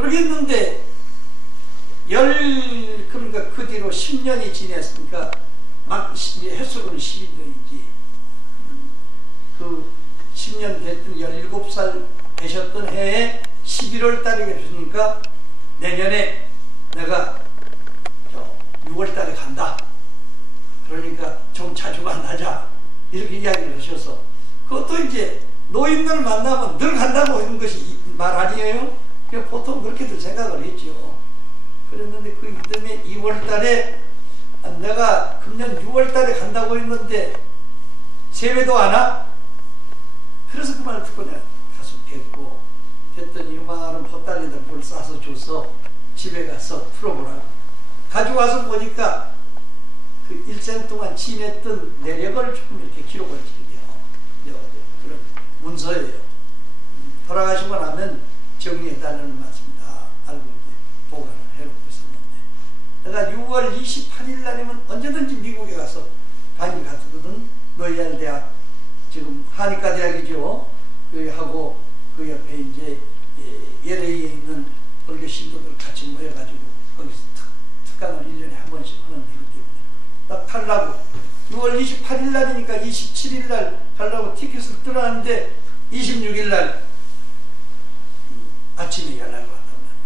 그러겠는데 그러니까 그 뒤로 10년이 지났으니까 막 횟수로는 12년이지. 그 10년 됐던 17살 되셨던 해에 11월 달에 계셨으니까 내년에 내가 6월 달에 간다. 그러니까 좀 자주 만나자. 이렇게 이야기를 하셔서 그것도 이제 노인들 만나면 늘 간다고 하는 것이 말 아니에요? 그냥 보통 그렇게들 생각을 했죠. 그랬는데 그 이듬해 2월 달에 내가 금년 6월 달에 간다고 했는데 세배도 안 와? 그래서 그 말을 듣고 내가 가서 뵙고 됐더니 요만한 보따리에다 물 싸서 줘서 집에 가서 풀어보라고 가져와서 보니까 그 일생 동안 지냈던 내력을 조금 이렇게 기록을 드리게요. 그런 문서예요. 돌아가시고 나면 정리해달라는 말씀 다 알고 이제 보관을 해놓고 있었는데 내가 6월 28일 날이면 언제든지 미국에 가서 강의 같거든. 로이알 대학 지금 하니까 대학이죠. 하고 그 옆에 이제 LA에 있는 불교 신도들 같이 모여가지고 거기서 특강을 1년에 한 번씩 하는 데기 때문에 딱 가려고 6월 28일 날이니까 27일 날 가려고 티켓을 뜯어놨는데 26일 날 아침에 연락이 왔단 말이에요.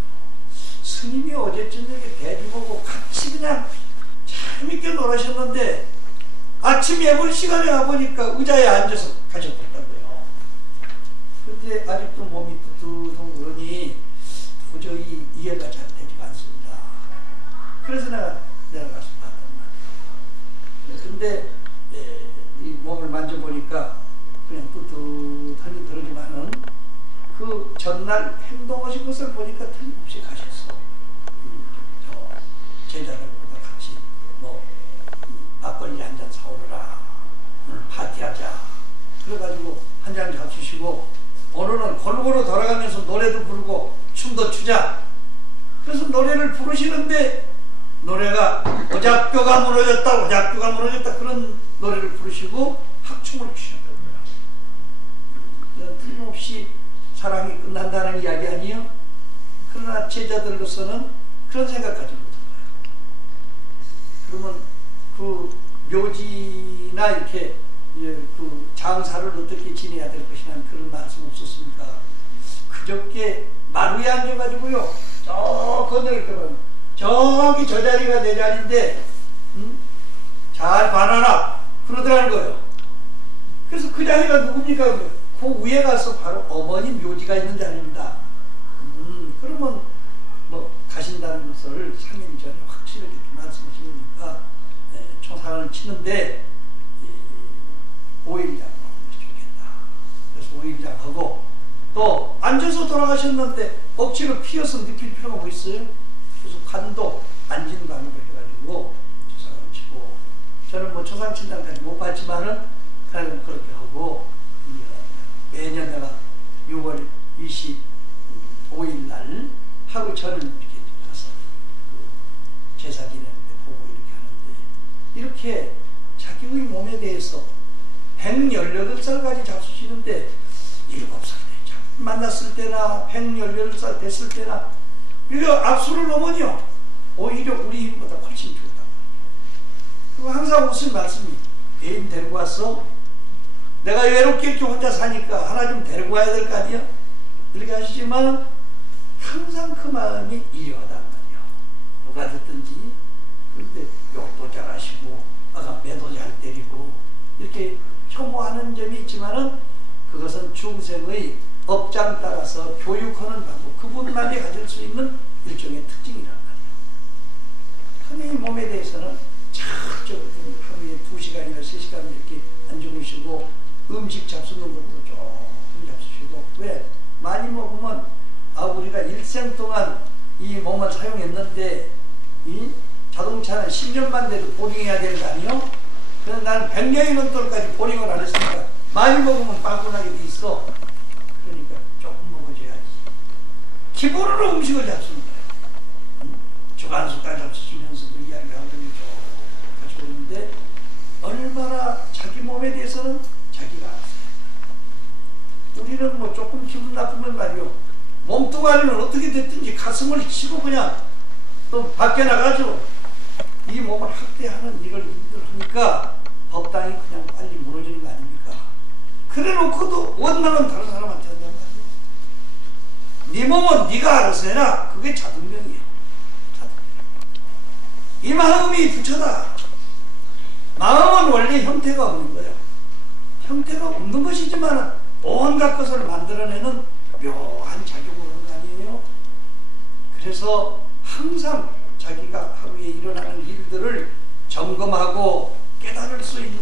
스님이 어제 저녁에 대주 보고 같이 그냥 재밌게 놀으셨는데 아침 예불 시간에 와보니까 의자에 앉아서 가셨다고요. 그런데 아직도 몸이 뚜뚜둥 그러니 도저히 이해가 잘 되지가 않습니다. 그래서 내려가서 봤단 말이에요. 근데 이 몸을 만져보니까 그냥 뚜뚜하니 그러지만은 그 전날 행동하신 것을 보니까 틀림없이 가셨어. 저 제자들보다 같이 뭐 막걸리 한 잔 사오느라 오늘 파티하자. 그래가지고 한 잔 잡수시고 오늘은 골고루 돌아가면서 노래도 부르고 춤도 추자. 그래서 노래를 부르시는데 노래가 오작교가 무너졌다 오작교가 무너졌다 그런 노래를 부르시고 학춤을 추셨던 거야. 틀림없이 사랑이 끝난다는 이야기 아니에요? 그러나 제자들로서는 그런 생각까지 못한 거예요. 그러면 그 묘지나 이렇게 그 장사를 어떻게 지내야 될 것이라는 그런 말씀 없었습니까? 그저께 마루에 앉아가지고요. 저 건너길 거면 저기 저 자리가 내 자리인데 잘 봐놔라 그러더라는 거예요. 그래서 그 자리가 누굽니까? 그 위에 가서 바로 어머니 묘지가 있는 자리입니다. 그러면 뭐 가신다는 것을 3일 전에 확실하게 말씀하시니까 총상을 치는데 5일장 하면 좋겠다. 그래서 5일장 하고 또 앉아서 돌아가셨는데 억지로 피어서 느낄 필요가 뭐 있어요? 그래서 관도 앉은 관으로 해가지고 초상을 치고 저는 뭐 초상 친다까지 못 봤지만은 그냥 그렇게 하고 매년 내가 6월 25일 날 하고 저는 이렇게 가서 제사 지내는데 보고 이렇게 하는데 이렇게 자기의 몸에 대해서 118살까지 잡수시는데 7살 때 만났을 때나 118살 됐을 때나 이거 압수를 넘으니요 오히려 우리 힘보다 훨씬 좋다. 그리고 항상 무슨 말씀이 애인 데리고 왔어? 내가 외롭게 이렇게 혼자 사니까 하나 좀 데리고 와야 될 거 아니야? 이렇게 하시지만 항상 그 마음이 이해하단 말이야. 누가 듣든지. 그런데 욕도 잘하시고 아까 매도 잘 때리고 이렇게 혐오하는 점이 있지만은 그것은 중생의 업장 따라서 교육하는 방법 그분만이 가질 수 있는 일종의 특징이란 말이야. 흔히 몸에 대해서는 적극적으로 하루에 2시간이나 3시간 이렇게 안 주무시고 음식 잡수는 것도 조금 잡수시고 왜? 많이 먹으면 우리가 일생 동안 이 몸을 사용했는데 이 자동차는 10년만 돼도 보링해야 되는 거 아니에요? 그래서 나는 100년이 넘도록까지 보링을 안 했으니까 많이 먹으면 빵꾸나게 돼 있어. 그러니까 조금 먹어줘야지. 기본으로 음식을 잡수는 거예요. 주간숟갈 잡수시면서도 이야기하고 가지고 있는데 얼마나 자기 몸에 대해서는 자기가 알았어요. 우리는 뭐 조금 기분 나쁘면 말이요. 몸뚱아리는 어떻게 됐든지 가슴을 치고 그냥 또 밖에 나가죠. 이 몸을 학대하는 이걸 하니까 법당이 그냥 빨리 무너지는 거 아닙니까? 그래 놓고도 원망은 다른 사람한테 한단 말이에요. 네 몸은 네가 알아서 해라. 그게 자등병이에요. 이 마음이 부처다. 마음은 원래 형태가 없는 거예요. 형태가 없는 것이지만 온갖 것을 만들어내는 묘한 작용을 하는 거 아니에요? 그래서 항상 자기가 하루에 일어나는 일들을 점검하고 깨달을 수 있는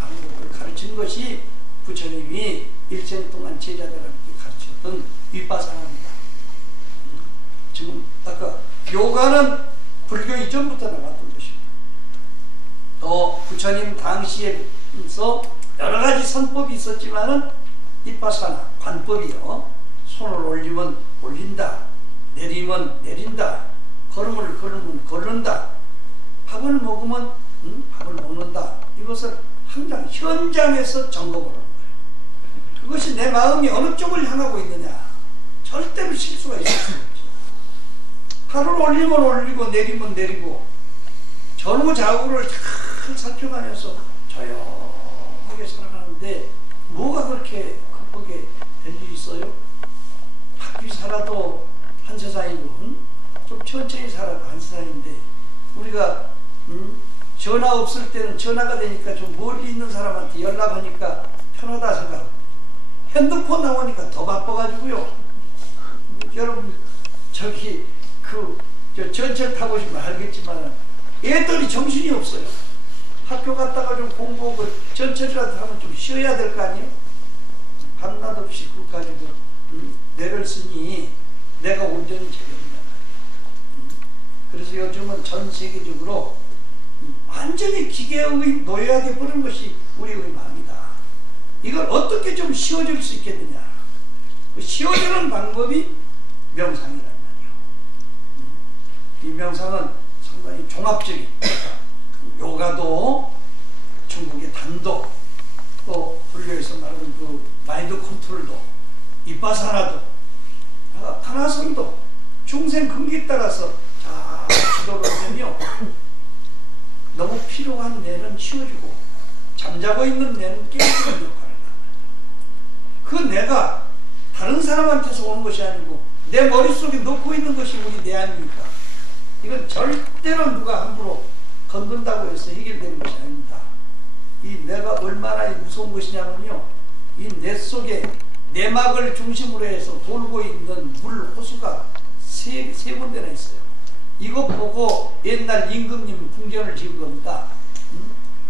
방법을 가르친 것이 부처님이 일생 동안 제자들한테 가르쳤던 윗바사나입니다. 지금 아까 요가는 불교 이전부터 나왔던 것입니다. 또 부처님 당시에서 여러 가지 선법이 있었지만은 윗바사나 관법이요. 손을 올리면 올린다, 내리면 내린다, 걸음을 걸으면 걸는다, 밥을 먹으면 밥을 먹는다. 이것을 항상 현장에서 점검을 하는 거예요. 그것이 내 마음이 어느 쪽을 향하고 있느냐. 절대로 실수가 있을 수 없죠. 팔을 올리면 올리고 내리면 내리고 전후 좌우를 잘 살펴가면서 조용하게 살아가는데 뭐가 그렇게 급하게 될 일이 있어요? 바삐 살아도 한 세상이고 좀 천천히 살아도 한 세상인데 우리가 전화 없을 때는 전화가 되니까 좀 멀리 있는 사람한테 연락하니까 편하다 생각하고 핸드폰 나오니까 더 바빠가지고요. 여러분 저기 저 전철 타보시면 알겠지만 애들이 정신이 없어요. 학교 갔다가 좀 공부하고 전철이라도 하면 좀 쉬어야 될 거 아니에요? 밤낮 없이 그거 가지고 내를 쓰니 내가 온전히 제대로냐. 그래서 요즘은 전 세계적으로 완전히 기계의 노예가 되어버린 것이 우리의 마음이다. 이걸 어떻게 좀 쉬워질 수 있겠느냐. 그 쉬워지는 방법이 명상이란 말이에요. 이 명상은 상당히 종합적인 요가도 중국의 단도 또 불교에서 말하는 그 마인드 컨트롤도 윗바사나도 타나선도 중생 근기에 따라서 잘 지도를 하면요 너무 필요한 뇌는 쉬워지고 잠자고 있는 뇌는 깨어지는 역할을 합니다. 그 뇌가 다른 사람한테서 오는 것이 아니고 내 머릿속에 넣고 있는 것이 우리 뇌 아닙니까? 이건 절대로 누가 함부로 건든다고 해서 해결되는 것이 아닙니다. 이 뇌가 얼마나 무서운 것이냐면요 이 뇌 속에 내막을 중심으로 해서 돌고 있는 물 호수가 세 군데나 있어요. 이거 보고 옛날 임금님 궁전을 지은 겁니다.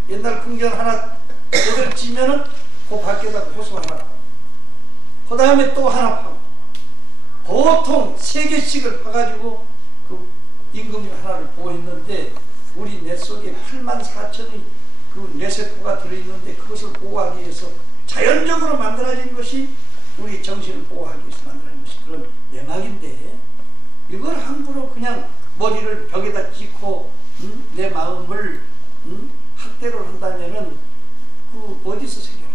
옛날 궁전 하나 여덟 지면은 그 밖에다 호수 하나 파고 그 다음에 또 하나 파고 보통 3개씩을 파가지고 그 임금님 하나를 보호했는데 우리 뇌 속에 84,000의 그 뇌세포가 들어있는데 그것을 보호하기 위해서 자연적으로 만들어진 것이 우리 정신을 보호하기 위해서 만들어진 것이 그런 내막인데 이걸 함부로 그냥 머리를 벽에다 찍고 내 마음을 학대를 한다면은 그 어디서 생겨나요?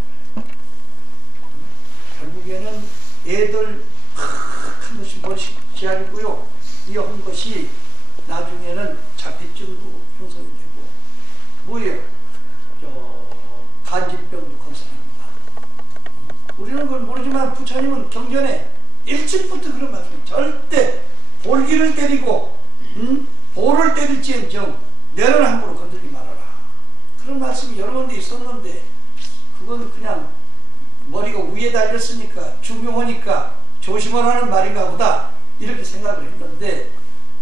결국에는 애들 한 번씩 머리씨알이고요 이어한 것이 나중에는 자폐증도 형성이 되고 뭐예요? 간질병도 건설합니다. 우리는 그걸 모르지만 부처님은 경전에 일찍부터 그런 말씀 절대 볼기를 때리고 볼을 때릴지언정 뇌를 함부로 건들지 말아라. 그런 말씀이 여러 군데 있었는데 그건 그냥 머리가 위에 달렸으니까 중요하니까 조심하라는 말인가 보다 이렇게 생각을 했는데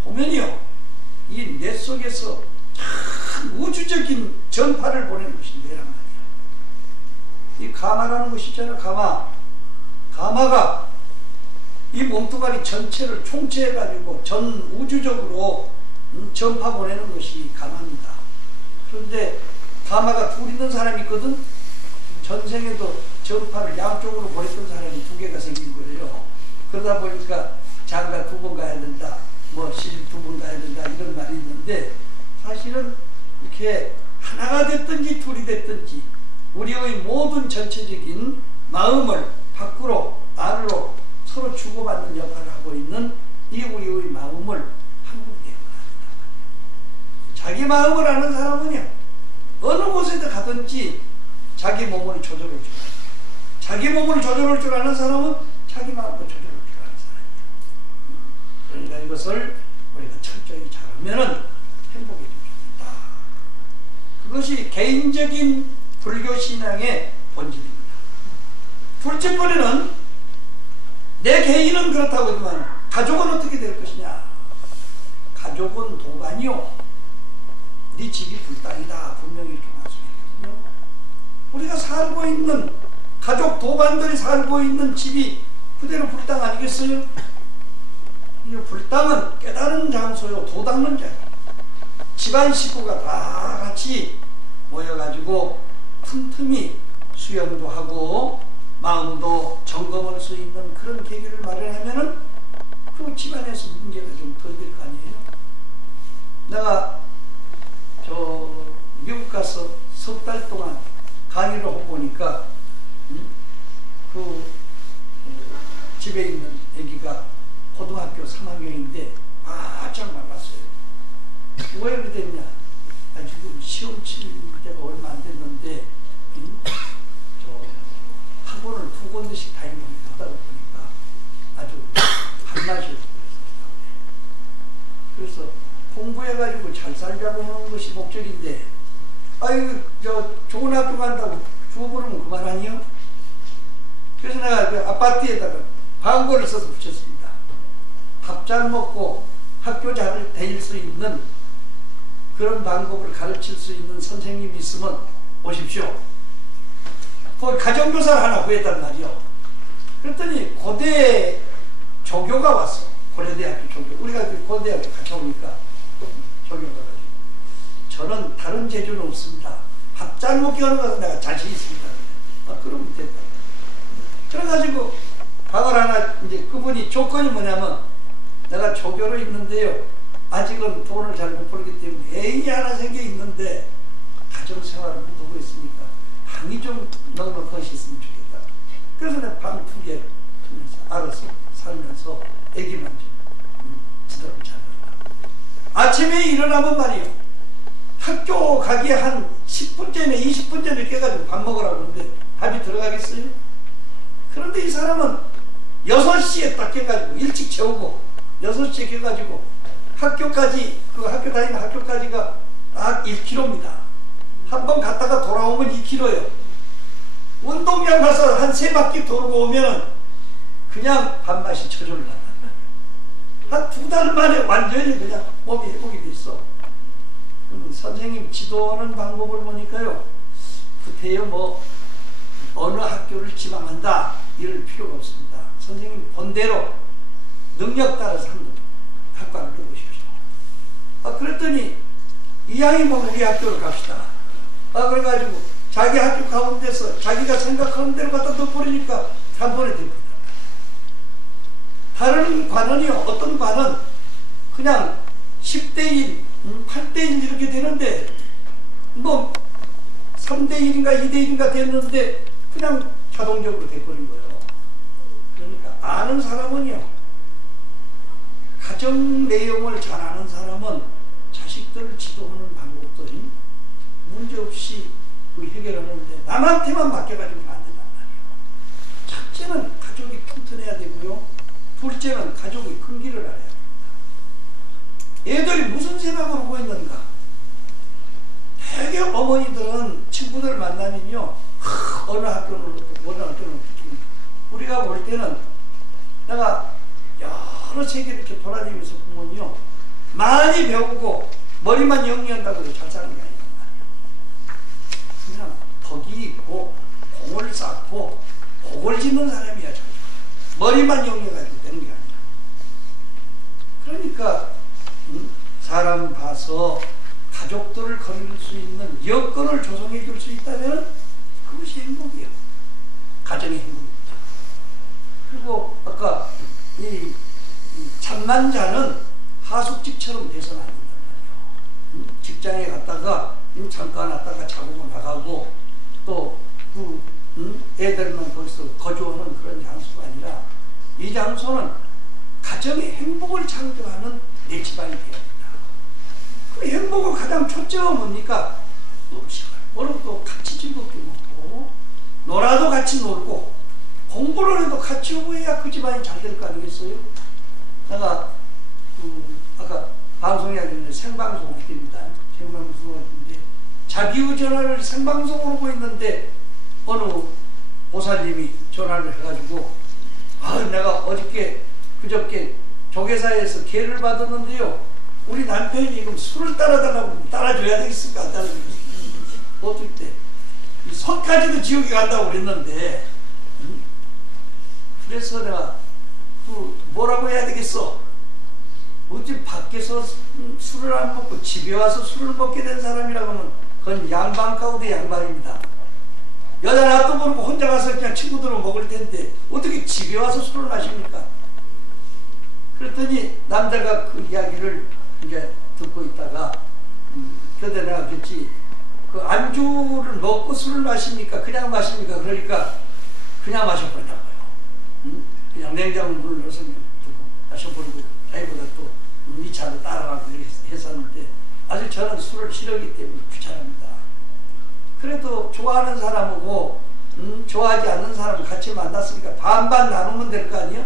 보면요 이 뇌 속에서 참 우주적인 전파를 보내는 것이 뇌란 말이야. 이 가마라는 것이 있잖아. 가마가 이 몸뚱아리 전체를 총체해가지고 전 우주적으로 전파 보내는 것이 가마입니다. 그런데 가마가 둘 있는 사람이 있거든. 전생에도 전파를 양쪽으로 보냈던 사람이 2개가 생긴 거예요. 그러다 보니까 장가 2번 가야 된다, 뭐 시집 2번 가야 된다 이런 말이 있는데 사실은 이렇게 하나가 됐든지 둘이 됐든지 우리의 모든 전체적인 마음을 밖으로 안으로 서로 주고받는 역할을 하고 있는 이 우리의 마음을 한국에 자기 마음을 아는 사람은요, 어느 곳에도 가든지 자기 몸을 조절할 줄 알아요. 자기 몸을 조절할 줄 아는 사람은 자기 마음도 조절할 줄 아는 사람이에요. 그러니까 이것을 우리가 철저히 잘하면은 행복해질 수 있다. 그것이 개인적인 불교 신앙의 본질입니다. 둘째 번에는 내 개인은 그렇다고 하지만 가족은 어떻게 될 것이냐. 가족은 도반이요, 네 집이 불당이다, 분명히 이렇게 말씀했거든요. 우리가 살고 있는 가족 도반들이 살고 있는 집이 그대로 불당 아니겠어요? 이 불당은 깨달은 장소요, 도닦는 자예요. 집안 식구가 다 같이 모여가지고 틈틈이 수영도 하고 마음도 점검할 수 있는 그런 계기를 마련하면은 그 집안에서 문제가 좀 덜 될 거 아니에요? 내가 미국 가서 석 달 동안 강의를 하고 보니까 집에 있는 애기가 고등학교 3학년인데 바짝 말랐어요. 왜 그렇게 됐냐? 지금 시험 칠 때가 얼마 안 됐는데 학원을 2군데씩 다니다 보니까 아주 한맛이 없어요. 그래서 공부해가지고 잘 살자고 하는 것이 목적인데, 좋은 학교 간다고 주워버리면 그만하니요? 그래서 내가 그 아파트에다가 광고를 써서 붙였습니다. 밥 잘 먹고 학교 잘 다닐 수 있는 그런 방법을 가르칠 수 있는 선생님이 있으면 오십시오. 거기 가정교사를 하나 구했단 말이요. 그랬더니 고대 조교가 왔어. 고려대학교 조교. 우리가 고대학교 같이 오니까 조교가 가지고, 저는 다른 재주는 없습니다. 밥 잘 먹게 하는 것은 내가 자신 있습니다. 그러면 됐다. 그래가지고 방을 하나, 이제 그분이 조건이 뭐냐면, 내가 조교로 있는데요, 아직은 돈을 잘 못 벌기 때문에 애인이 하나 생겨 있는데 가정생활을 못하고 있으니까 방이 좀 넉넉한 것이 있으면 좋겠다. 그래서 내가 방 2개를 두면서 알아서 살면서 애기만 좀 지도를 잘한다. 아침에 일어나면 말이요, 학교 가기 한 10분 전에 20분 전에 깨가지고 밥 먹으라고 하는데 밥이 들어가겠어요? 그런데 이 사람은 6시에 딱 깨가지고 일찍 재우고 6시에 깨가지고 학교까지, 그 학교 다니는 학교까지가 딱 1km입니다. 한 번 갔다가 돌아오면 2km예요. 운동장 가서 한 3바퀴 돌고 오면 그냥 밥맛이 쳐줄라. 한 2달 만에 완전히 그냥 몸이 회복이 됐어. 그러면 선생님 지도하는 방법을 보니까요, 구태여 뭐 어느 학교를 지망한다 이럴 필요가 없습니다. 선생님 본대로 능력 따라서 한번 학과를 넣으십시오. 그랬더니 이왕이 뭐 우리 학교를 갑시다. 그래가지고 자기 학교 가운데서 자기가 생각하는 대로 갖다 넣어버리니까 한 번에 됩니다. 다른 관은요, 어떤 관은 그냥 10대1, 8대1 이렇게 되는데, 뭐 3대1인가 2대1인가 됐는데 그냥 자동적으로 돼버린 거예요. 그러니까 아는 사람은요, 가정 내용을 잘 아는 사람은 자식들을 지도하는 방법도 문제없이 해결하는데 남한테만 맡겨가지고는 안 된단 말이에요. 첫째는 가족이 튼튼해야 되고요, 둘째는 가족이 큰 길을 알아야 됩니다. 애들이 무슨 생각을 하고 있는가? 되게 어머니들은 친구들 만나면요, 어느 학교는 어떻고 어느 학교는 어떻고, 우리가 볼 때는 내가 여러 세계를 이렇게 돌아다니면서 보면요, 많이 배우고 머리만 영리한다고 해서 잘 사는 게 아니란 말이에요. 그냥 덕이 있고 공을 쌓고 복을 짓는 사람이야. 머리만 영리해가지고 되는 게 아니라. 그러니까 사람 봐서 가족들을 거느릴 수 있는 여건을 조성해 줄 수 있다면 그것이 행복이에요. 가정의 행복입니다. 그리고 아까 이 참난 자는 하숙집처럼 돼서는 안 된단 말이에요. 직장에 갔다가 잠깐 왔다가 자고 나가고 또 애들만 거기서 거주하는 그런 장소가 아니라 이 장소는 가정의 행복을 창조하는 내 집안이 되어야 된다. 그 행복을 가장 초점은 뭡니까? 음식을 먹어도 같이 즐겁게 먹고, 놀아도 같이 놀고, 공부를 해도 같이 하고 해야 그 집안이 잘 될 거 아니겠어요? 내가 아까 방송이 아니라 생방송 드립니다. 생방송인데 자기의 전화를 생방송으로 하고 있는데 어느 보살님이 전화를 해가지고 내가 어저께 그저께 조계사에서 계를 받았는데요. 우리 남편이 지금 술을 따라달라고 따라줘야 되겠습니까? 안 따라주겠습니까? 어떨 때 선까지도 지옥에 간다고 그랬는데 그래서 내가 뭐라고 해야 되겠어? 어찌 밖에서 술을 안 먹고 집에 와서 술을 먹게 된 사람이라고 하면 그건 양반 가운데 양반입니다. 여자 놔도 모르고 혼자 가서 그냥 친구들은 먹을 텐데 어떻게 집에 와서 술을 마십니까? 그랬더니 남자가 그 이야기를 이제 듣고 있다가 그때 내가 그랬지, 그 안주를 먹고 술을 마십니까? 그냥 마십니까? 그러니까 그냥 마셔버린다고요. 그냥 냉장고를 넣어서 두고 마셔버리고 자기보다 또 2차로 따라가고 했었는데 아직 저는 술을 싫어하기 때문에 귀찮습니다. 그래도 좋아하는 사람하고 좋아하지 않는 사람을 같이 만났으니까 반반 나누면 될 거 아니야?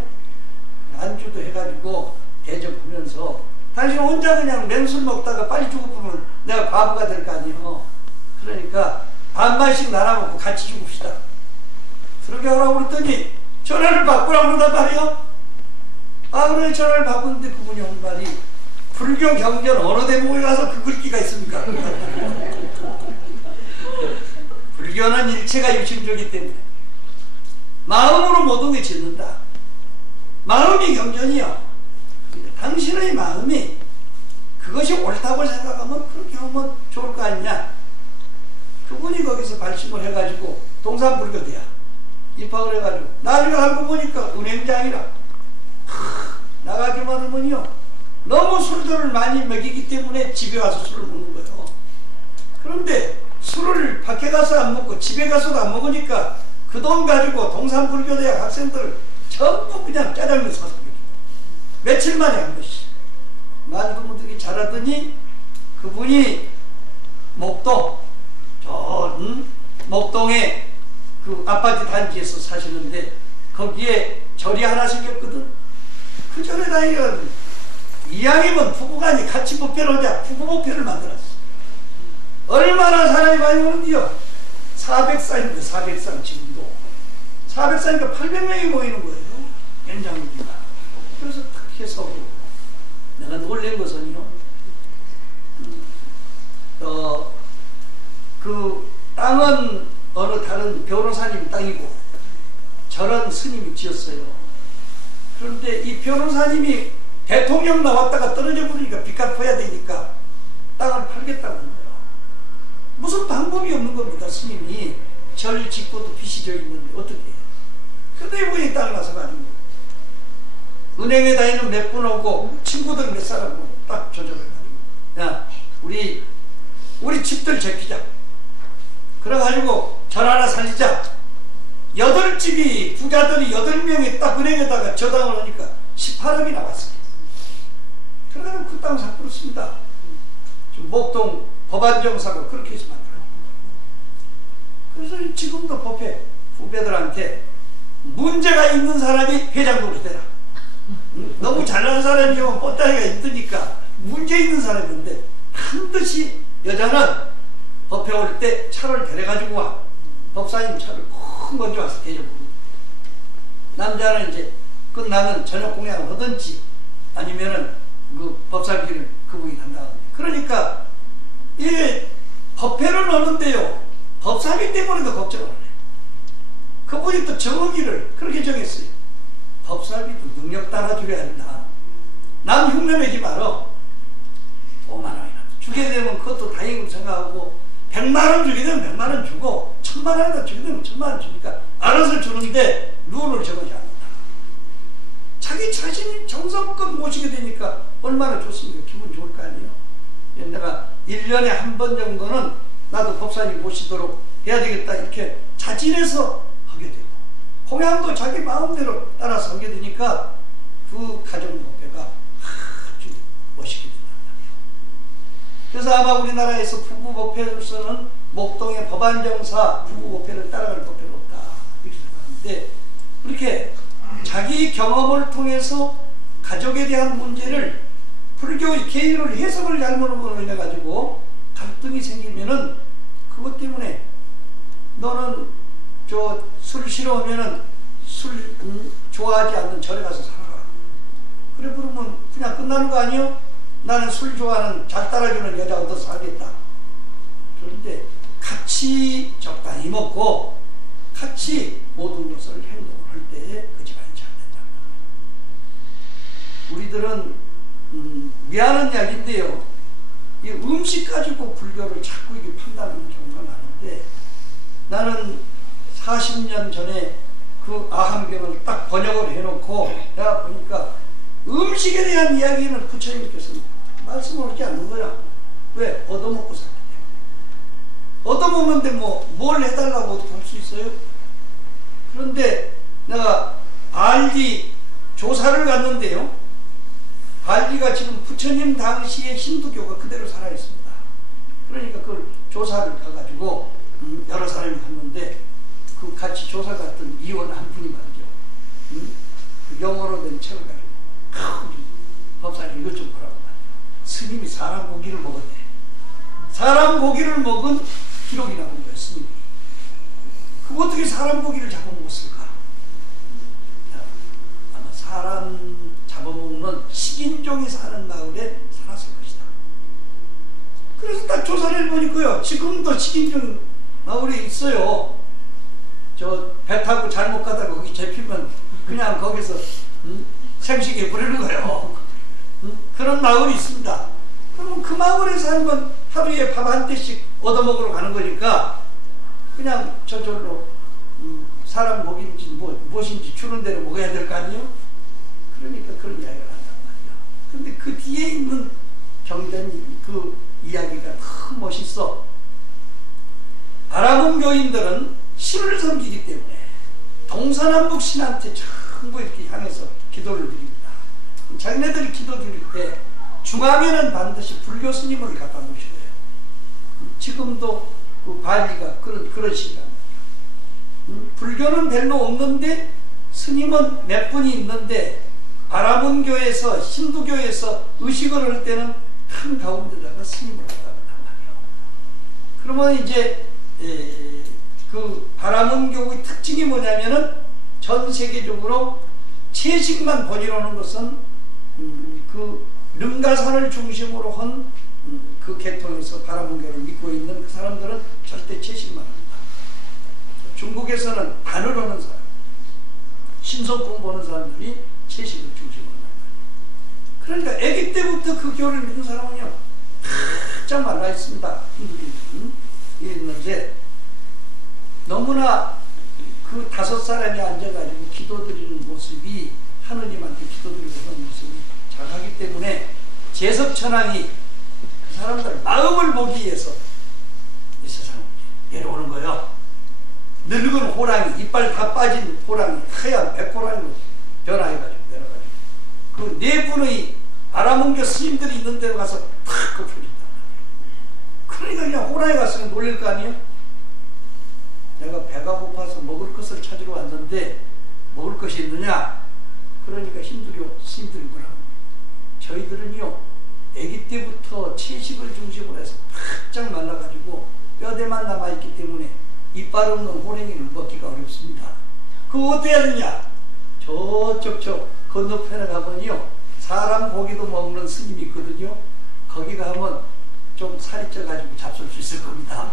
안주도 해가지고 대접하면서 당신 혼자 그냥 맹술 먹다가 빨리 죽어보면 내가 바보가 될 거 아니에요. 그러니까 반반씩 나눠먹고 같이 죽읍시다. 그렇게 하라고 그랬더니 전화를 바꾸라고 그러단 말이에요. 그래 전화를 바꾸는데 그분이 한 말이 불교 경전 어느 대목에 가서 그 글귀가 있습니까? 불교는 일체가 유심조기 때문에 마음으로 모든 게 짓는다. 마음이 경전이요. 당신의 마음이 그것이 옳다고 생각하면 그렇게 하면 좋을 거 아니냐. 그분이 거기서 발심을 해가지고 동산불교대야 입학을 해가지고 나중에 알고 보니까 은행장이라 나가기만 하면요 너무 술들을 많이 먹이기 때문에 집에 와서 술을 먹는 거예요. 그런데 술을 밖에 가서 안 먹고 집에 가서도 안 먹으니까 그 돈 가지고 동산불교대학 학생들을 전부 그냥 짜장면 사서 먹여요. 며칠 만에 한 번씩 만두무득이 자라더니 그분이 목동 목동에 그 아파트 단지에서 사시는데 거기에 절이 하나 생겼거든. 그 절에 다니거든. 이왕이면 부부간이 같이 법회를 하자. 부부법회를 만들었어. 얼마나 사람이 많이 오는데요. 400쌍인데 400쌍 지금도 400쌍이니까 800명이 모이는 거예요. 연장입니다. 그래서 탁 해서 내가 놀란 것은요, 그 땅은 어느 다른 변호사님 땅이고 저런 스님이 지었어요. 그런데 이 변호사님이 대통령 나왔다가 떨어져 버리니까 빚 갚아야 되니까 땅을 팔겠다고 하는 거예요. 무슨 방법이 없는 겁니다. 스님이 절 짓고도 빚이 져 있는데 어떻게 해요? 그런데 이분이 땅을 나서 가지고 은행에 다니는 몇 분 오고 친구들 몇 사람하고 딱 조절해가지고 야 우리 집들 제끼자. 그래가지고 절 하나 살리자. 8집이 부자들이 8명이 딱 은행에다가 저당을 하니까 18억이 나왔어요. 그래가지고 그 땅 샀습니다. 지금 목동 법안정사가 그렇게 해서 만들어요. 그래서 지금도 법회 후배들한테 문제가 있는 사람이 회장 노릇해라. 너무 잘난 사람이면 뻗다리가 힘드니까 문제 있는 사람인데 반드시 여자는 법회 올 때 차를 데려가지고 와. 법사님 차를 큰 건져 와서 대접합니다. 남자는 이제 끝나면 저녁 공양을 하든지 아니면은 그 법사비를 그분이 한다는데. 그러니까 이 법회를 하는데요. 법사비 때문에도 걱정을 안 해요. 그분이 또 정의를 그렇게 정했어요. 법사비도 능력 따라줘야 한다. 남 흉내내지 말어. 5만원이라도 주게 되면 그것도 다행으로 생각하고 100만원 주게 되면 100만원 주고 1000만원이라도 주게 되면 1000만원 주니까 알아서 주는데 룰을 정하지 않는다. 자기 자신이 정성껏 모시게 되니까 얼마나 좋습니까? 기분 좋을 거 아니에요. 내가 1년에 한 번 정도는 나도 법사님 모시도록 해야 되겠다 이렇게 자진해서 하게 되고 공양도 자기 마음대로 따라서 하게 되니까 그 가정 법회가 아주 멋있게 된단 말이에요. 그래서 아마 우리나라에서 부부 법회로서는 목동의 법안정사 부부 법회를 따라갈 법회가 없다 이렇게 생각하는데, 그렇게 자기 경험을 통해서 가족에 대한 문제를 불교의 계율을 해석을 잘못으로 인해 가지고 갈등이 생기면은 그것 때문에 너는 술 싫어하면은 술 좋아하지 않는 절에 가서 살아라. 그래 그러면 그냥 끝나는 거 아니요? 나는 술 좋아하는 잘 따라주는 여자 얻어서 살겠다. 그런데 같이 적당히 먹고 같이 모든 것을 행동을 할 때에 그 집안이 잘 된다. 우리들은 미안한 이야기인데요, 이 음식 가지고 불교를 자꾸 이게 판단하는 경우가 많은데, 나는 40년 전에 그 아함경을 딱 번역을 해놓고 내가 보니까 음식에 대한 이야기는 부처님께서 말씀을 하지 않는 거야. 왜? 얻어먹고 살기 때문에. 얻어먹는데 뭘 해달라고 어떻게 할 수 있어요? 그런데 내가 알리 조사를 갔는데요, 알리가 지금 부처님 당시의 힌두교가 그대로 살아있습니다. 그러니까 그걸 조사를 가가지고 여러 사람이 갔는데, 그 같이 조사 갔던 이원 한 분이 말이죠, 그 영어로 된 책을 가지고 법사님 이것 좀 보라고 말이죠. 스님이 사람 고기를 먹었대. 사람 고기를 먹은 기록이 나온 거예요, 스님이. 그 어떻게 사람 고기를 잡아먹었을까? 아마 사람 잡아먹는 식인종이 사는 마을에 살았을 것이다. 그래서 딱 조사를 해보니까요, 지금도 식인종 마을에 있어요. 저 배 타고 잘못 가다가 거기 잡히면 그냥 거기서 생식에 부리는 거예요. 그런 마을이 있습니다. 그러면 그 마을에 살면 하루에 밥 한 대씩 얻어먹으러 가는 거니까 그냥 저절로 사람 고기인지 무엇인지 주는 대로 먹어야 될 거 아니에요? 그러니까 그런 이야기를 한단 말이야. 근데 그 뒤에 있는 경전이, 그 이야기가 너무 멋있어. 바라본 교인들은 신을 섬기기 때문에 동서남북 신한테 전부 이렇게 향해서 기도를 드립니다. 자기네들이 기도 드릴 때 중앙에는 반드시 불교 스님을 갖다 놓으시고요. 지금도 그 발리가 그런 식이란 말이에요. 불교는 별로 없는데 스님은 몇 분이 있는데, 바라문교에서 힌두교에서 의식을 할 때는 한 가운데다가 스님을 갖다 놓단 말이에요. 그러면 이제 그 바라문교의 특징이 뭐냐면은 전 세계적으로 채식만 번이로는 것은 그 릉가산을 중심으로 한 그 계통에서 바라문교를 믿고 있는 그 사람들은 절대 채식만 합니다. 중국에서는 단을 하는 사람, 신속 공부하는 사람들이 채식을 중심으로 합니다. 그러니까 아기 때부터 그 교를 믿는 사람은요 바짝 말라 있습니다. 있는데 너무나 그 5사람이 앉아가지고 기도드리는 모습이, 하느님한테 기도드리는 모습이 잘하기 때문에 제섭천왕이 그 사람들 마음을 보기 위해서 이 세상에 내려오는 거예요. 늙은 호랑이, 이빨 다 빠진 호랑이, 하얀 백호랑이로 변화해가지고 내려가지고 그 4분의 바라문교 스님들이 있는 데로 가서 탁 덮여진단 말이에요. 그러니까 그냥 호랑이 갔으면 놀릴 거 아니에요? 내가 배가 고파서 먹을 것을 찾으러 왔는데 먹을 것이 있느냐? 그러니까 힌두교 스님들이 뭐라고? 저희들은요 아기 때부터 채식을 중심으로 해서 바짝 말라가지고 뼈대만 남아있기 때문에 이빨 없는 호랭이를 먹기가 어렵습니다. 그거 어떻게 해야 되냐? 저쪽 저 건너편에 가면요 사람 고기도 먹는 스님이 있거든요. 거기 가면 좀 살이 쪄가지고 잡술 수 있을 겁니다.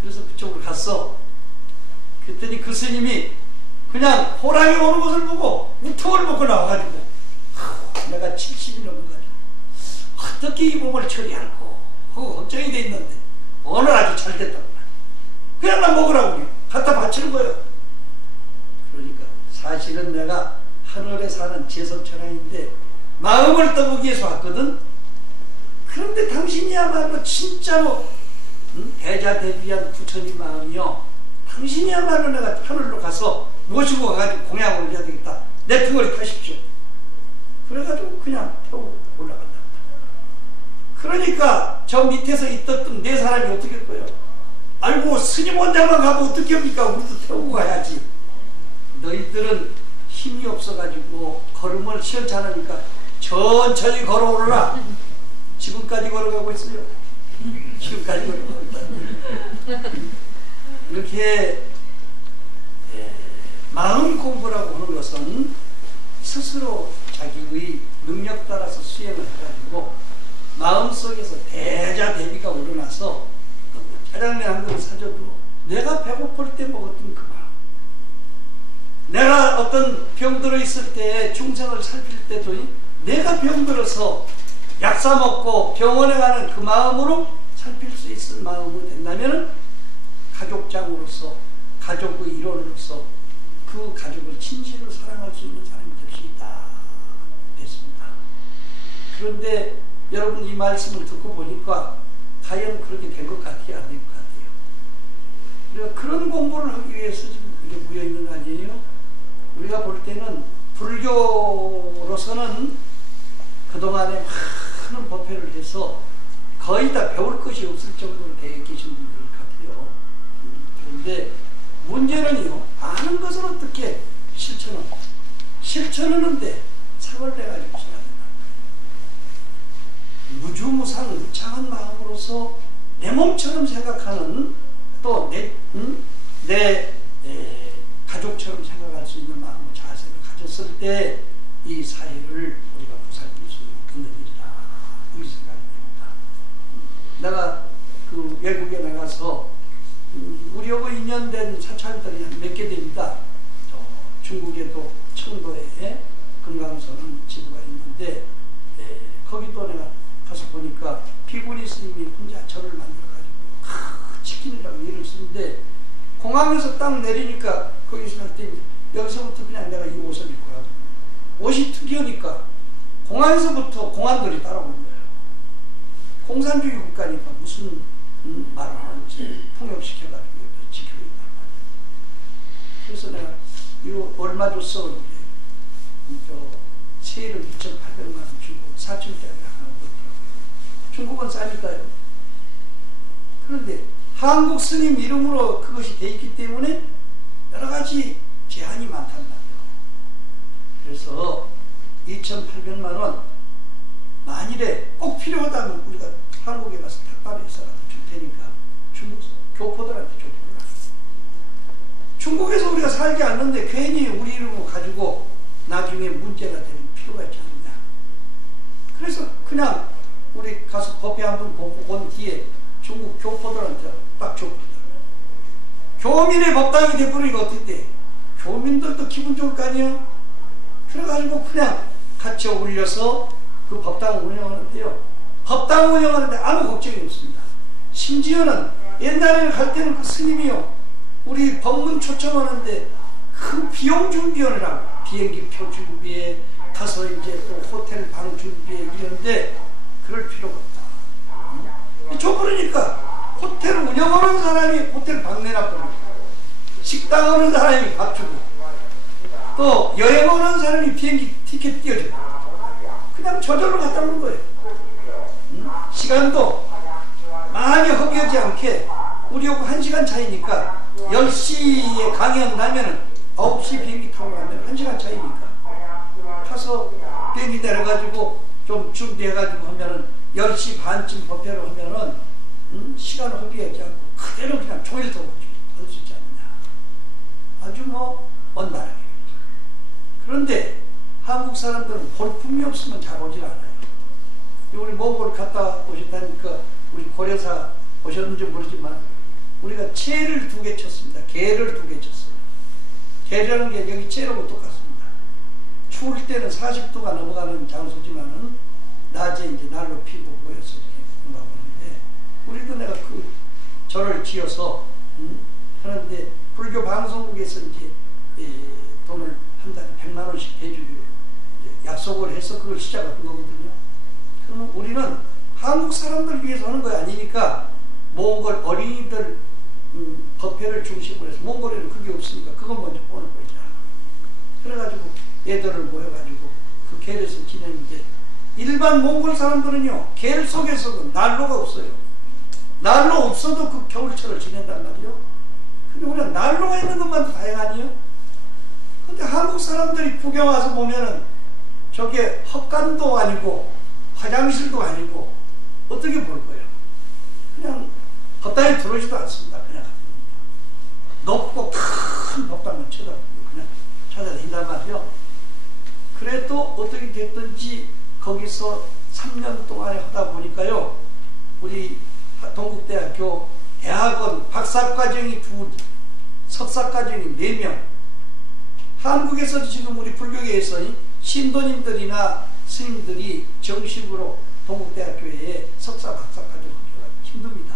그래서 그쪽으로 갔어. 그랬더니 그 스님이 그냥 호랑이 오는 것을 보고 우통을 먹고 나와가지고 내가 70이 넘어가지고 어떻게 이 몸을 처리할고 걱정이 돼 있는데 오늘 아주 잘 됐다고 말이야. 그냥 나 먹으라고 갖다 바치는 거예요. 그러니까 사실은 내가 하늘에 사는 제섭천왕인데 마음을 떠보기 위해서 왔거든. 그런데 당신이야말로 진짜로 대자대비한 부처님 마음이요, 당신이야말로 내가 하늘로 가서 모시고 가가지고 공양을 해야 되겠다. 내 등을 타십시오. 그래가지고 그냥 태우고 올라간다. 그러니까 저 밑에서 있었던 네 사람이 어떻게 할 거예요? 아이고 스님 혼자만 가면 어떻게 합니까? 우리도 태우고 가야지. 너희들은 힘이 없어가지고 걸음을 시원찮으니까 천천히 걸어오르라. 지금까지 걸어가고 있어요. 지금까지 걸어가고 있다. 이렇게 마음 공부라고 하는 것은 스스로 자기의 능력 따라서 수행을 해가지고 마음속에서 대자대비가 우러나서 짜장면 한 그릇 사줘도 내가 배고플 때 먹었던 그 마음, 내가 어떤 병들어 있을 때 중생을 살필 때도 내가 병들어서 약 사 먹고 병원에 가는 그 마음으로 살필 수 있을 마음으로 된다면 가족장으로서 가족의 일원으로서 그 가족을 진실로 사랑할 수 있는 사람이 될 수 있다 됐습니다. 그런데 여러분 이 말씀을 듣고 보니까 과연 그렇게 된 것 같아요? 안 된 것 같아요? 우리가 그런 공부를 하기 위해서 지금 이게 모여 있는 거 아니에요? 우리가 볼 때는 불교로서는 그동안에 많은 법회를 해서 거의 다 배울 것이 없을 정도로 되어 계신 분들 같아요. 그런데 문제는요, 아는 것은 어떻게 실천하고 실천하는데 상을 내가지고 써야 된다. 무주무상 무창한 마음으로서 내 몸처럼 생각하는 또 내 가족처럼 생각할 수 있는 마음과 자세를 가졌을 때 이 사회를 우리가 보살필 수 있는 일이다. 이 생각이 듭니다. 내가 그 외국에 나가서 우리하고 인연된 사찰들이 몇 개 됩니다. 중국에도 청도에 금강선은 지부가 있는데 거기도 내가 가서 보니까 비구니 스님이 혼자 절을 만들어가지고 치킨이라고 일을 쓰는데 공항에서 딱 내리니까 거기서 했더니 여기서부터 그냥 내가 이 옷을 입고 가고 옷이 특이하니까 공항에서부터 공안들이 따라오는 거예요. 공산주의 국가니까 무슨 말을 하는지 통역시켜가지고 지키고 있단 말이에요. 그래서 내가 이거 얼마 줬어? 세일을 2,800만 원 주고 4,000대를 하나 얻었더라고요. 중국은 싸니까요. 그런데 한국 스님 이름으로 그것이 돼 있기 때문에 여러 가지 제한이 많단 말이에요. 그래서 2,800만 원 만일에 꼭 필요하다면 우리가 한국에 가서 탁발해서라도 줄 테니까 중국 교포들한테 줬구나. 중국에서 우리가 살지 않는데 괜히 우리 이름을 가지고 나중에 문제가 될 필요가 있지 않느냐. 그래서 그냥 우리 가서 법회 한번 보고 온 뒤에 중국 교포들한테 딱 줬거든. 교민의 법당이 돼버리니까 어떻게 교민들도 기분 좋을 거 아니에요? 그래가지고 그냥 같이 올려서 그 법당을 운영하는데요. 법당 운영하는데 아무 걱정이 없습니다. 심지어는 옛날에는 갈 때는 그 스님이요. 우리 법문 초청하는데 그 비용 준비하느라고 비행기표 준비에 가서 이제 또 호텔 방 준비에 이러는데 그럴 필요가 없다. 줘 그러니까 호텔 운영하는 사람이 호텔 방 내놔버리고 식당 하는 사람이 밥 주고 또 여행 오는 사람이 비행기 티켓 띄워주고 그냥 저절로 갖다 놓은 거예요. 시간도 많이 허비하지 않게 우리하고 1시간 차이니까 10시에 강연 나면은 9시 비행기 타고 가면 1시간 차이니까 타서 비행기 내려가지고 좀 준비해가지고 하면은 10시 반쯤 법회로 하면은 시간을 허비하지 않고 그대로 그냥 종일 더 할 수 있지 않느냐. 아주 뭐 원만하게. 그런데 한국 사람들은 볼품이 없으면 잘 오질 않아요. 우리 몽골 갔다 오셨다니까 우리 고려사 오셨는지 모르지만 우리가 채를 2개 쳤습니다. 개를 2개 쳤어요. 개라는 게 여기 채하고 똑같습니다. 추울 때는 40도가 넘어가는 장소지만은 낮에 이제 난로 피고 모여서 이렇게 공부하고 하는데 우리도 내가 그 절을 지어서 하는데 불교 방송국에서 이제 돈을 한 달에 100만 원씩 해주기로 약속을 해서 그걸 시작한 거거든요. 그러면 우리는 한국 사람들 위해서 하는 거 아니니까 몽골 어린이들 법회를 중심으로 해서 몽골에는 그게 없으니까 그거 먼저 보는 거죠. 그래가지고 애들을 모여가지고 그 겔에서 지내는데, 일반 몽골 사람들은요 겔 속에서도 난로가 없어요. 난로 없어도 그 겨울철을 지낸단 말이요. 근데 우리가 난로가 있는 것만 다행하니요. 근데 한국 사람들이 구경 와서 보면은 저게 헛간도 아니고 화장실도 아니고 어떻게 볼 거예요? 그냥 헛다리 들어오지도 않습니다. 그냥 높고 큰 법당만 쳐다보고 그냥 찾아다닌단 말이요. 그래도 어떻게 됐든지 거기서 3년 동안에 하다 보니까요, 우리 동국대학교 대학원 박사과정이 2, 석사과정이 4명, 한국에서 지금 우리 불교계에서 신도님들이나 스님들이 정식으로 동국대학교에 석사, 박사과정 하기가 힘듭니다.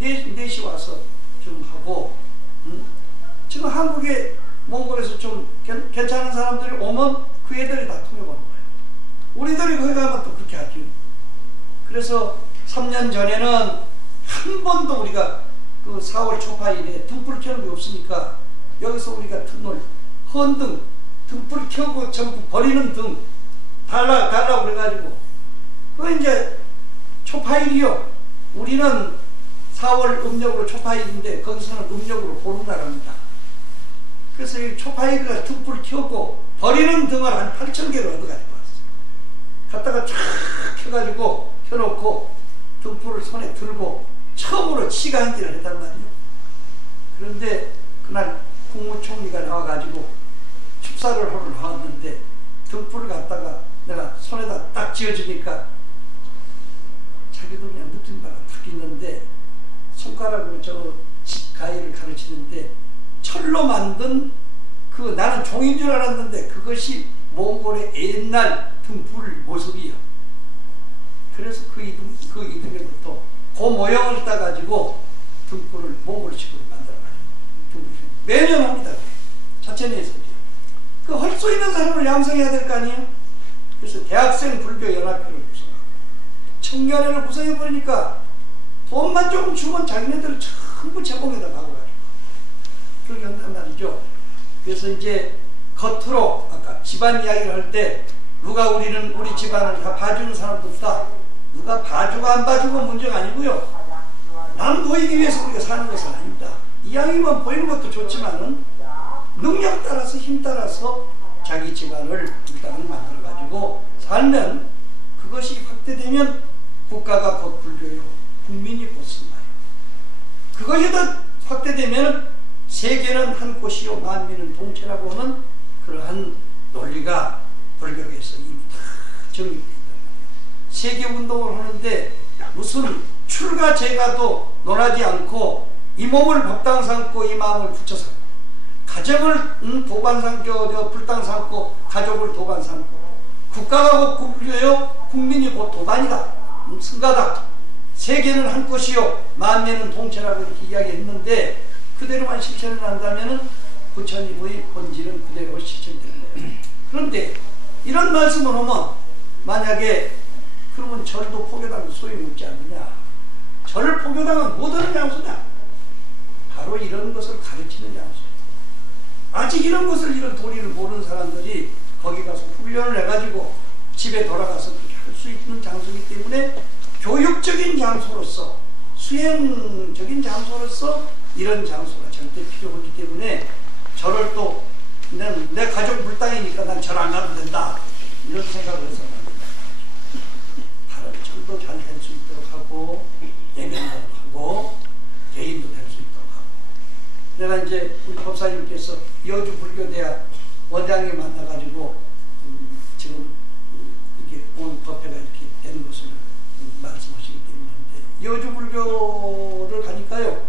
넷이 와서 좀 하고, 지금 한국에 몽골에서 좀 괜찮은 사람들이 오면 그 애들이 다 통역하는 거예요. 우리들이 거기 가면 또 그렇게 하죠. 그래서 3년 전에는 한 번도 우리가 그 4월 초파일에 등불을 켜는 게 없으니까 여기서 우리가 등을, 헌등, 등불 켜고 전부 버리는 등 달라 그래가지고, 그 이제 초파일이요. 우리는 4월 음력으로 초파일인데 거기서는 음력으로 보름달합니다. 그래서 이 초파일에 등불 켜고 버리는 등을 한 8,000개를 얻어가지고 왔어요. 갖다가 쫙 켜가지고 켜놓고 등불을 손에 들고 처음으로 치간질을 했단 말이에요. 그런데 그날 국무총리가 나와가지고 축사를 하러 나왔는데 등불을 갖다가 내가 손에다 딱 쥐어주니까 자기도 그냥 느낀 바가 탁 있는데 손가락으로 저 가위를 가르치는데 철로 만든 그, 나는 종인 줄 알았는데 그것이 몽골의 옛날 등불 모습이요. 그래서 그 이듬해부터 그 모형을 따가지고 등불을 몽골식으로 만들어가지고 매년 합니다. 자체내에서죠. 그 할 수 있는 사람을 양성해야 될 거 아니에요. 그래서 대학생 불교연합회를 구성하고 청년회를 구성해버리니까 돈만 조금 주면 자기네들은 전부 제공에다 가고 그렇게 한단 말이죠. 그래서 이제 겉으로 아까 집안 이야기를 할 때 누가 우리 집안을 다 봐주는 사람도 없다. 누가 봐주고 안 봐주고 문제가 아니고요. 남 보이기 위해서 우리가 사는 것은 아닙니다. 이왕이면 보이는 것도 좋지만은 능력 따라서 힘 따라서 자기 집안을 일단은 만들어가지고 살면 그것이 확대되면 국가가 곧 불교요. 국민이 곧 승마요. 그것이 더 확대되면 세계는 한 곳이요 만민은 동체라고 하는 그러한 논리가 불교에서 이미 다 정립되어 있단 말이에요. 세계운동을 하는데 무슨 출가 제가도 논하지 않고 이 몸을 법당 삼고 이 마음을 부처 삼고 가정을 도반 삼고 불당 삼고 가족을 도반 삼고 국가가 곧 불교요 국민이 곧 도반이다. 승가다. 세계는 한 곳이요 만민은 동체라고 이렇게 이야기했는데 그대로만 실천을 한다면 부처님의 본질은 그대로 실천되는 거예요. 그런데 이런 말씀을 하면 만약에 그러면 절도 포교당은 소용이 없지 않느냐. 절 포교당은 뭐 하는 장소냐. 바로 이런 것을 가르치는 장소예요. 아직 이런 것을 이런 도리를 모르는 사람들이 거기 가서 훈련을 해가지고 집에 돌아가서 그렇게 할 수 있는 장소이기 때문에 교육적인 장소로서 수행적인 장소로서 이런 장소가 절대 필요하기 때문에 절을 또 내 가족 불당이니까 난 절 안 가도 된다 이런 생각을 해서 다른 절도 잘 할 수 있도록 하고 예명도 하고 개인도 될 수 있도록 하고 내가 이제 우리 법사님께서 여주불교대학 원장님 만나가지고 지금 이게 온 법회가 이렇게 되는 것을 말씀하시기 때문에 여주불교를 가니까요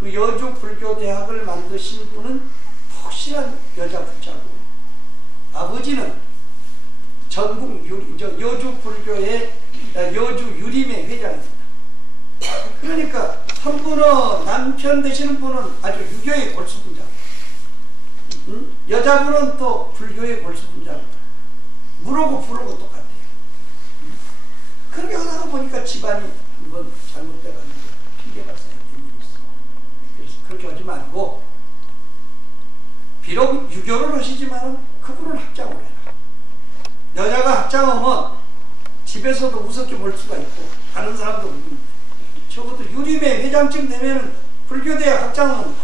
그 여주불교대학을 만드신 분은 확실한 여자 부자고 아버지는 전국 여주불교의 여주유림의 회장입니다. 그러니까 한 분은 남편 되시는 분은 아주 유교의 골수분자 여자분은 또 불교의 골수분자입니다. 무로고 부로고 똑같아요. 그렇게 하다가 보니까 집안이 한번 잘못돼가지고 핑계가 쌓여 된 일이 있어. 그래서 그렇게 하지 말고 비록 유교를 하시지만 그분은 학장을 해라. 여자가 학장하면 집에서도 우습게 볼 수가 있고 다른 사람도 적어도 유림의 회장쯤 되면 불교대학 학장은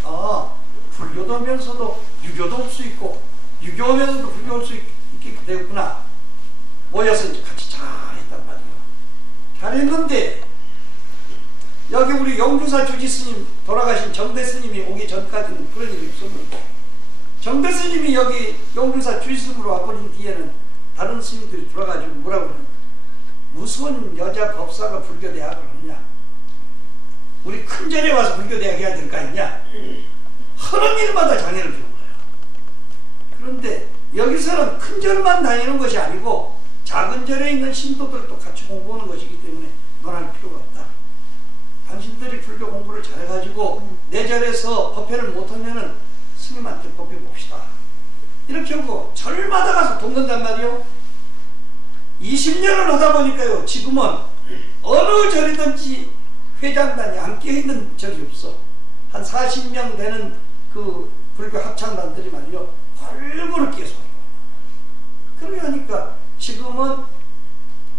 불교도 하면서도 유교도 할 수 있고 유교하면서도 불교 할 수 있게 되구나. 모여서 이제 같이 잘했단 말이에요. 잘했는데 여기 우리 영주사 주지스님 돌아가신 정대 스님이 오기 전까지는 그런 일이 없었는데 정대 스님이 여기 영주사 주지스님으로 와버린 뒤에는 다른 스님들이 들어가지고 뭐라고 그러는 무슨 여자 법사가 불교대학을 하느냐. 우리 큰절에 와서 불교대학 해야 될 거 아니냐. 하는 일마다 장애를 주는 거예요. 그런데 여기서는 큰절만 다니는 것이 아니고 작은 절에 있는 신도들도 같이 공부하는 것이기 때문에 논할 필요가 없다. 당신들이 불교 공부를 잘해가지고 내 절에서 법회를 못하면은 스님한테 법회 봅시다. 이렇게 하고 절마다 가서 돕는단 말이요. 20년을 하다 보니까요. 지금은 어느 절이든지 회장단이 안 껴있는 절이 없어. 한 40명 되는 그 불교 합창단들이 말이요. 헐거를 끼어서 그러니까 지금은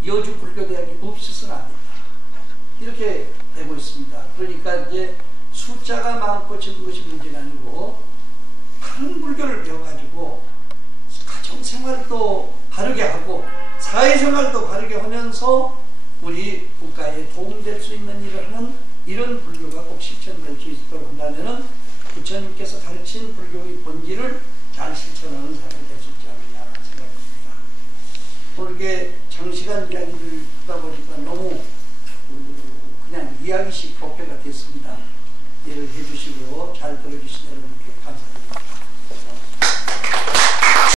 여주 불교대학이 없어서는 안 된다. 이렇게 되고 있습니다. 그러니까 이제 숫자가 많고 적은 것이 문제가 아니고 다른 불교를 배워가지고 가정생활도 바르게 하고 사회생활도 바르게 하면서 우리 국가에 도움될 수 있는 일을 하는 이런 불교가 꼭 실천될 수 있도록 한다면 부처님께서 가르친 불교의 본질을 잘 실천하는 사람이 될 수 있지 않느냐 생각합니다. 오늘 이게 장시간 이야기를 하다 보니까 너무 그냥 이야기식 법회가 됐습니다. 이해를 해주시고 잘 들어주신 여러분께 감사합니다.